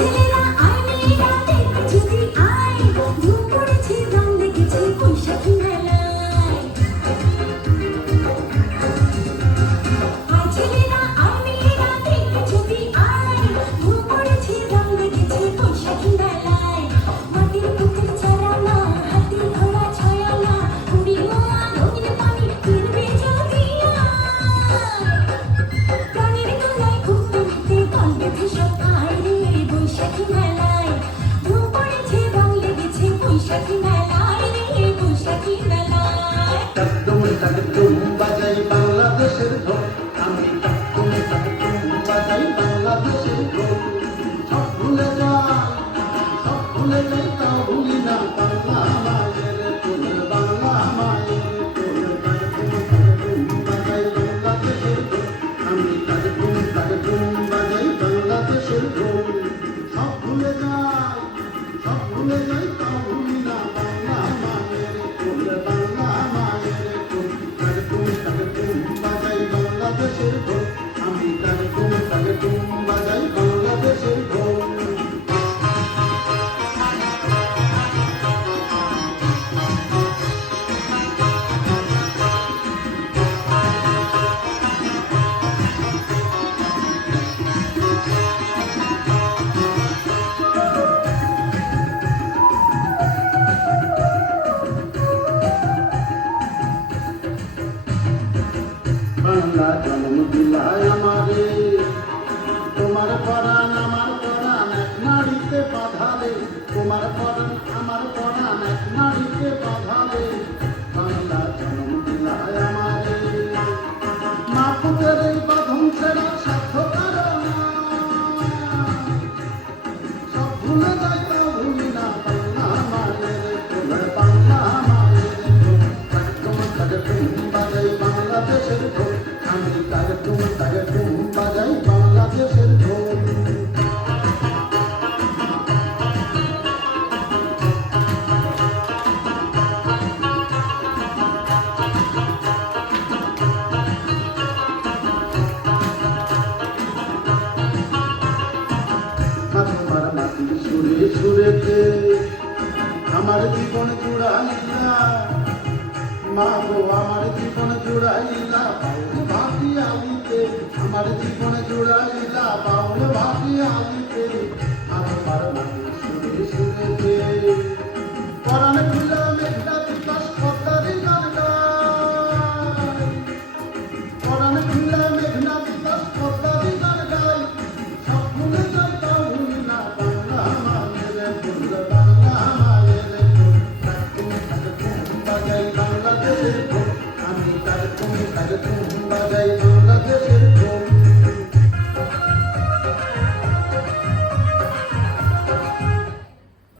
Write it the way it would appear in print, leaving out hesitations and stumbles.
ছেলেরা আয় মেয়েরা দেখতে যদি আয়, ধুম পড়েছে রং লেগেছে বৈশাখী মেলায়। আয় ছেলেরা আয় মেয়েরা দেখতে যদি আয়, ধুম পড়েছে রং লেগেছে বৈশাখী মেলায়। মাটির পুতুল চারানা, হাতি ঘোড়া ছয়ানা, কুড়ি গোয়া রঙিন পানি কিনবে যদি আয়। প্রাণের গলায় ঘুরতে ঘুরতে দল বেঁধে সব আয় রে বৈশাখী মেলায়। ধুম পড়েছে রং লেগেছে বৈশাখী মেলায় রে বৈশাখী মেলায়। টাকটুম টাকটুম বাজাই বাংলাদেশের ঢোল, আমি টাকটুম টাকটুম বাজাই বাংলাদেশের ঢোল। সব ভুলে যাই, সব ভুলে যাই, তাও ভুলি না বাংলা মায়ের কোল, বাংলা মায়ের কোল। টাকটুম টাকটুম বাজাই বাংলাদেশের ঢোল, আমি টাকটুম টাকটুম বাজাই বাংলাদেশের ঢোল। সব ভুলে যাই, সব ভুলে যাই, তাও ভুলি না বাংলা মায়ের কোল, বাংলা মায়ের কোল। টাকটুম টাকটুম বাজাই বাংলাদেশের ঢোল, আমি টাকটুম টাকটুম বাজাই বাংলাদেশের ঢোল। বাংলা জন্ম দিলায় আমারে, তোমার পরাণ আমার পরাণ এক নাড়িতে বাঁধালে, তোমার পরাণ আমার পরাণ এক নাড়িতে বাঁধালে। বাংলা জন্ম দিলায় আমারে, মা পুতের এই বাঁধন ছেড়া সাধ্য কারো না। সব ভুলে যাই, তা ভুলি না বাংলা মায়ের কোল, বাংলা মায়ের কোল। টাকটুম টাকটুম বাজাই বাংলাদেশের ঢোল, আমি টাকটুম টাকটুম বাজাই বাংলাদেশের ঢোল। তোমার মাটির সুরে সুরেতে আমার জীবন জুড়াইলা, মা গো আমার জীবন জুড়াইলা বাউল ভাটিয়ালিতে, আমার জীবন জুড়াইলা বাউল ভাটিয়ালিতে। আর তোমার মাটির সুরে সুরেতে পরাণ খুলে মেঘনা বিকাশ পদ্মারি গান গায়, পরাণ খুলে মেঘনা বিকাশ পদ্মারি গান গায়। সব ভুলে যাই, তাও ভুলি না বাংলা মায়ের কোল, বাংলা মায়ের কোল। টাকটুম টাকটুম বাজাই বাংলাদেশের ঢোল, আমি টাকটুম টাকটুম বাজাই বাংলাদেশের